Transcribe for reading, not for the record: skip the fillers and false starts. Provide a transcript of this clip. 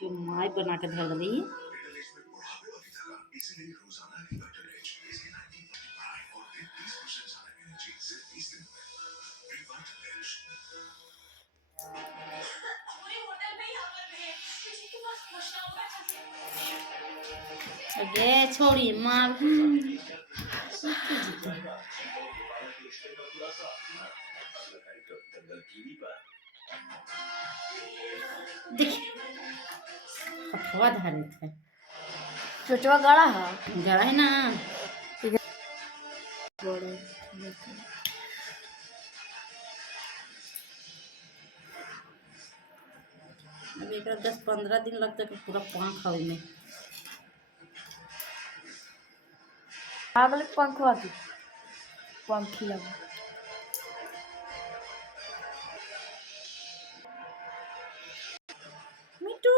कि माई बना के धर दी। अगे छोड़ी मार देख हवा धारित है। चोचवा गड़ा है, गड़ा है ना। अब एक 10-15 दिन लगता है कि पूरा पंख हवा में आगले पंखवा की पंखी अब मिट्टू